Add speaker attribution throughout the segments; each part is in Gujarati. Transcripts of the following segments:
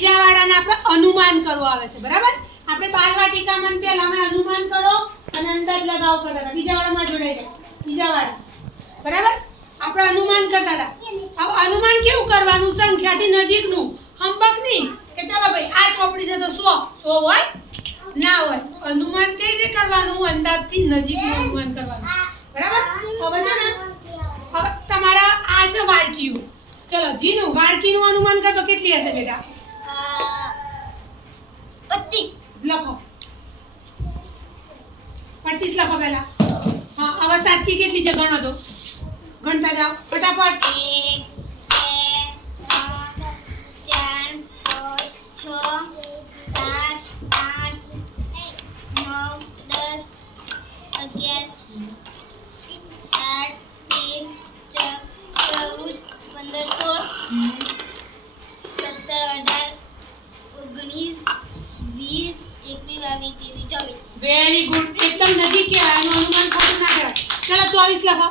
Speaker 1: બીજા વાળાને આપણે અનુમાન કરવું આવે છે, બરાબર? આપણે બાલ વાટિકામાં ને પહેલા અમે અનુમાન કરો અને અંદાજ લગાવ કરતા હતા બીજા વાળામાં જોડાઈ જાય. બીજા વાળા બરાબર? આપણે અનુમાન કરતા હતા. હવે અનુમાન કેવું કરવાનું? સંખ્યાથી નજીકનું. હંબક નહીં. કે ચાલો ભાઈ, આ ચોપડી છે તો સો. સો હોય? ના હોય. અનુમાન કઈ રીતે કરવાનું? અંદાજથી નજીકનું અનુમાન કરવાનું. બરાબર? હવે છે ને, હવે તમારા આ છે વાળકીયું ચલો, જીનું વાળકીનું અનુમાન કરતો કેટલી હશે બેટા? લખો. પચીસ લખો પહેલા. હા, હવે સાચી કેટલી છે ગણો તો? ગણતા જાઓ. ફટાફટ.
Speaker 2: પંદર
Speaker 1: વેરી ગુડ એકદમ નજીક કહેવાય એનું અનુમાન ખોટું ના કહેવાય ચલો ચોવીસ લખો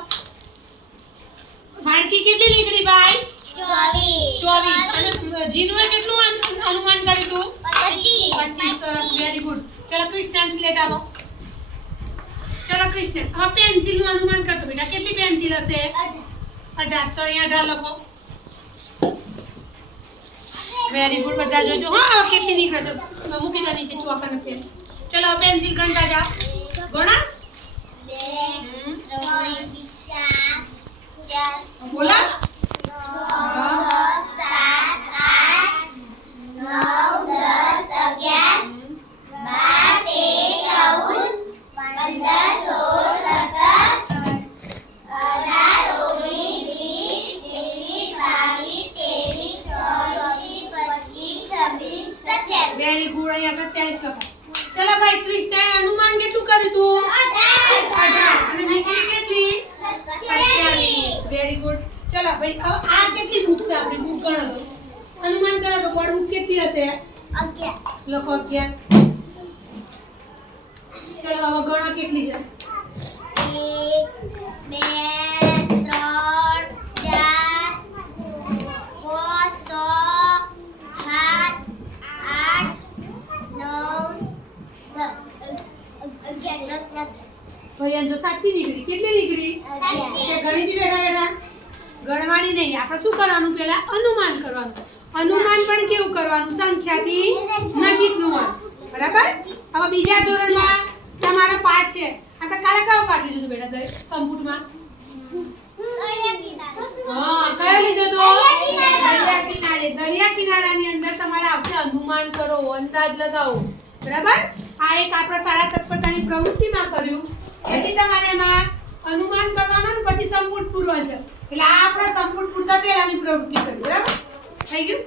Speaker 1: વાડકી કેટલી નીકળી ભાઈ
Speaker 2: ચોવીસ
Speaker 1: ચોવીસ અને જીનું એ કેટલું અન- અનુમાન કર્યું તું
Speaker 2: પચીસ
Speaker 1: પચીસ સરસ વેરી ગુડ ચલો કૃષ્ણ સ્લેટ આપો ચલો કૃષ્ણ હવે પેન્સિલનું અનુમાન કરતો બેટા કેટલી પેન્સિલ હશે અઢાર તો અહીંયા અઢાર લખો વેરી ગુડ બધા જોજો હા હવે કેટલી નીકળે છે મૂકી દો નીચે ચોકા નથી ચલો પેન્સિલ ગણતા જાઓ. ગણા? બોલા. વેરી ગુડ અહીંયા સત્યાવીસ લખો. ચલો ભાઈ કૃષ્ણએ અનુમાન કેટલું કર્યું તું? અને નીકળી કેટલી? વેરી ગુડ ચલો ભાઈ હવે આ કેટલી બુક છે આપણી? બુક ગણો તો. અનુમાન કરો તો પણ બુક કેટલી હશે? લખો અગિયાર. ચલો હવે ગણો કેટલી છે
Speaker 2: એક બે ત્રણ ચાર પાંચ છ સાત આઠ નવ દસ અગિયાર દસ
Speaker 1: તો સાચી નીકળી. કેટલી નીકળી. ગણી જ બેઠા બેઠા? ગણવાની નહીં. આપણે શું કરવાનું પહેલા? અનુમાન કરવાનું. અનુમાન પણ કેવું કરવાનું? સંખ્યાથી નજીકનું હોય. બરાબર? હવે બીજા ધોરણમાં તમારો પાઠ છે. આપણે કાલે કયો પાઠ લીધું હતું બેટા? દરેક સંપુટમાં હા કયો લીધો તો દરિયા કિનારે. દરિયા કિનારાની અંદર તમારે આવશે અનુમાન કરો અંદાજ લગાવો. બરાબર? આ એક આપણા સારા તત્પરતાની પ્રવૃત્તિમાં કર્યું. પછી તમારે એમાં અનુમાન કરવાનું પછી સંપૂર્ણ પૂરવાનું છે. એટલે આ આપણે સંપૂર્ણ પૂરતા પહેલાની પ્રવૃત્તિ કરી, બરાબર? થઈ ગયું?